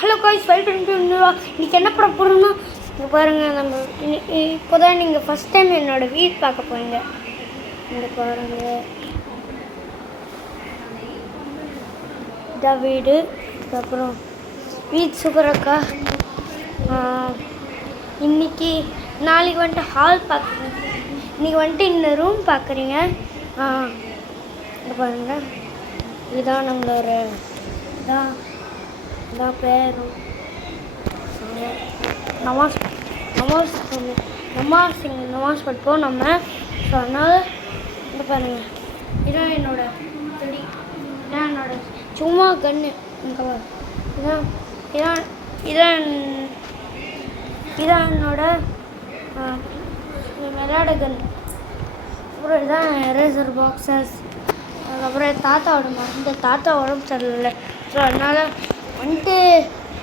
Hello guys, welcome to இன்னைக்கு என்ன பண்ண போகிறோம்னா, இங்கே பாருங்கள். நம்ம இப்போ தான் நீங்கள் ஃபஸ்ட் டைம் என்னோடய வீடு பார்க்க போகிறீங்க. இங்கே பாருங்கள், இதான் வீடு. அதுக்கப்புறம் வீடு சூப்பராக்கா. நாளைக்கு வந்துட்டு ஹால் பார்க்குறீங்க, இன்றைக்கி வந்துட்டு இந்த ரூம் பார்க்குறீங்க. இங்கே பாருங்கள், இதுதான் நம்மளோட இதான் பேரும். நமாஸ் படிப்போம் நம்ம. ஸோ அதனால் இங்கே பாருங்கள், இதான் என்னோட செடி, இதான் என்னோட சும்மா கன்று. இங்கே இதான் இதான் இதான் என்னோட விளையாட கன்று. அப்புறம் இதான் எரேசர் பாக்ஸஸ். அதுக்கப்புறம் தாத்தாவோட மருந்து, தாத்தா உடம்பு சரியில்லை. ஸோ அதனால் வந்துட்டு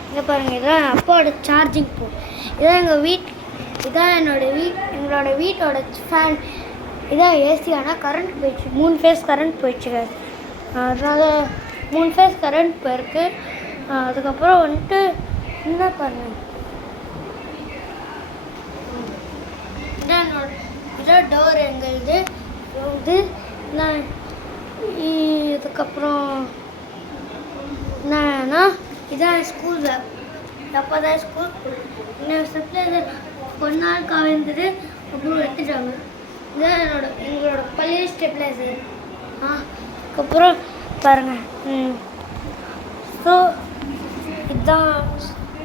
இங்கே பாருங்கள், இதான் அப்பாவோட சார்ஜிங் போர்ட். இதான் இதான் எங்களோட வீட்டோட ஃபேன். இதான் ஏசி. ஆனால் கரண்ட் போயிடுச்சு, 3 ஃபேஸ் கரண்ட் போயிடுச்சு. அதனால் 3 ஃபேஸ் கரண்ட் போயிருக்கு. அதுக்கப்புறம் வந்துட்டு என்ன பாருங்கள், இதான் டோர் எங்களுது. இதுக்கப்புறம் என்னன்னா, இதான் ஸ்கூல் பேக். அப்போ தான் ஸ்கூல் இன்னும் ஸ்டெப்லைசர் கொஞ்ச நாள் கவிழ்ந்தது, அப்புறம் எடுத்துட்டாங்க. இதுதான் எங்களோட பழைய ஸ்டெப்லைசர். அதுக்கப்புறம் பாருங்கள். ஸோ இதுதான்.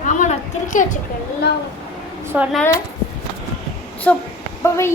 ஆமாம், நான் திருக்கி வச்சுருக்கேன் எல்லாம். ஸோ அதனால் பை.